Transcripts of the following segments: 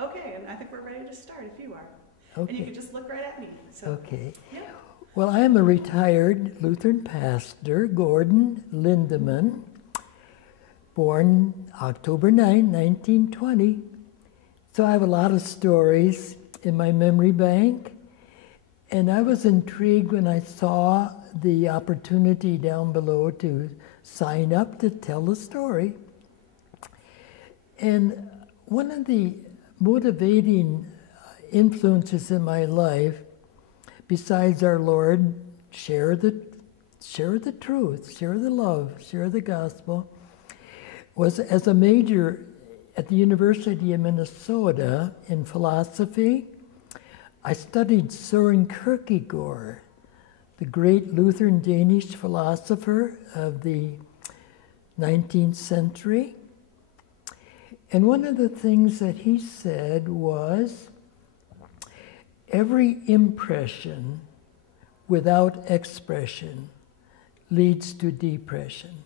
Okay, and I think we're ready to start if you are. Okay. And you can just look right at me. So, Okay. yeah. Well, I am a retired Lutheran pastor, Gordon Lindeman, born October 9, 1920. So I have a lot of stories in my memory bank. And I was intrigued when I saw the opportunity down below to sign up to tell the story. And one of the motivating influences in my life, besides our Lord, share the truth, share the love, share the gospel, was as a major at the University of Minnesota in philosophy. I studied Søren Kierkegaard, the great Lutheran Danish philosopher of the 19th century. And one of the things that he said was, every impression without expression leads to depression.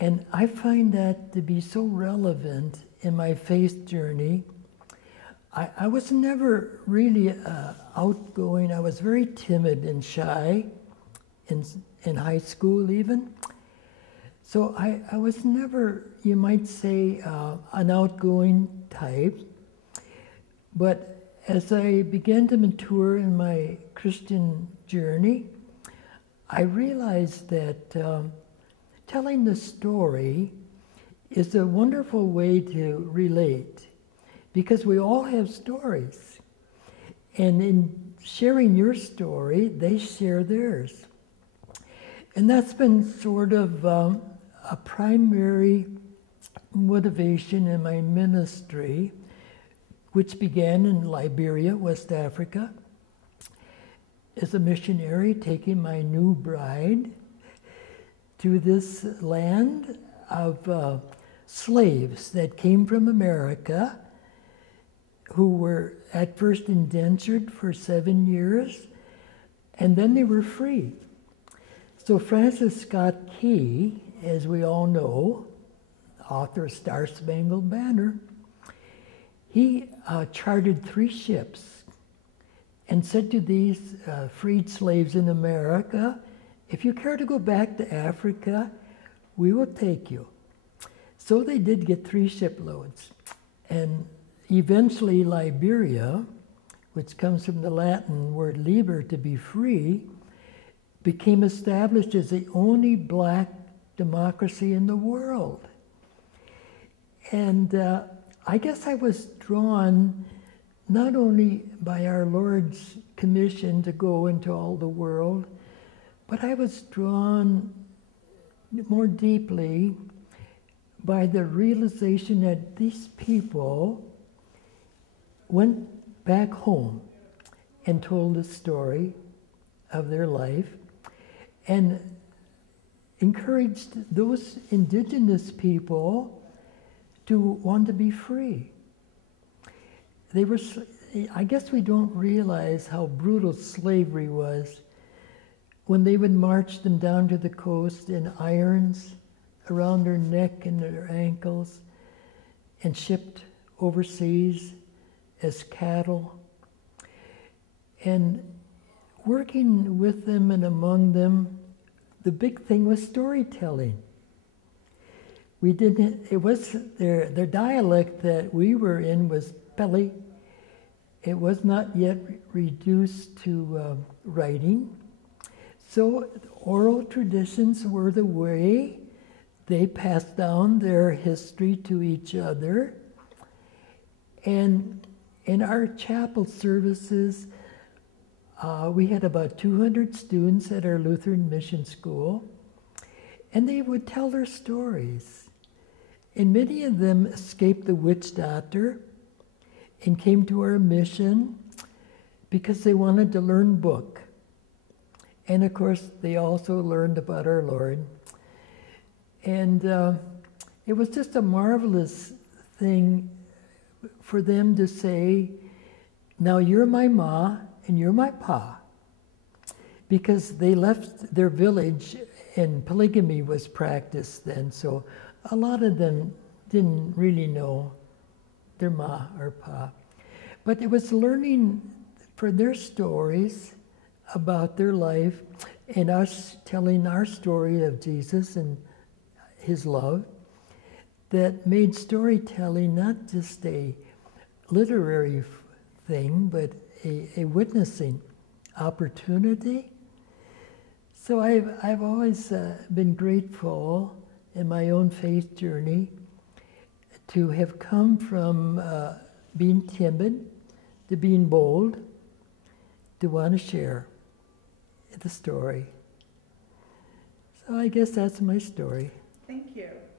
And I find that to be so relevant in my faith journey. I was never really outgoing. I was very timid and shy in high school even. So I was never, you might say, an outgoing type. But as I began to mature in my Christian journey, I realized that telling the story is a wonderful way to relate, because we all have stories. And in sharing your story, they share theirs. And that's been sort of a primary motivation in my ministry, which began in Liberia, West Africa, as a missionary taking my new bride to this land of slaves that came from America, who were at first indentured for 7 years, and then they were free. So Francis Scott Key, as we all know, author of Star Spangled Banner, he chartered 3 ships and said to these freed slaves in America, if you care to go back to Africa, we will take you. So they did get 3 shiploads. And eventually Liberia, which comes from the Latin word liber, to be free, became established as the only black democracy in the world. And I guess I was drawn not only by our Lord's commission to go into all the world, but I was drawn more deeply by the realization that these people went back home and told the story of their life and encouraged those indigenous people to want to be free. They were, I guess we don't realize how brutal slavery was when they would march them down to the coast in irons around their neck and their ankles and shipped overseas as cattle. And working with them and among them, the big thing was storytelling. It was their dialect that we were in was Pele. It was not yet reduced to writing. So oral traditions were the way they passed down their history to each other. And in our chapel services, we had about 200 students at our Lutheran mission school, and they would tell their stories. And many of them escaped the witch doctor and came to our mission because they wanted to learn book. And of course, they also learned about our Lord. And it was just a marvelous thing for them to say, now you're my ma and you're my pa. Because they left their village and polygamy was practiced then, so a lot of them didn't really know their ma or pa. But it was learning for their stories about their life and us telling our story of Jesus and his love that made storytelling not just a literary thing, but a witnessing opportunity. So I've always been grateful in my own faith journey to have come from being timid to being bold, to want to share the story. So I guess that's my story. Thank you.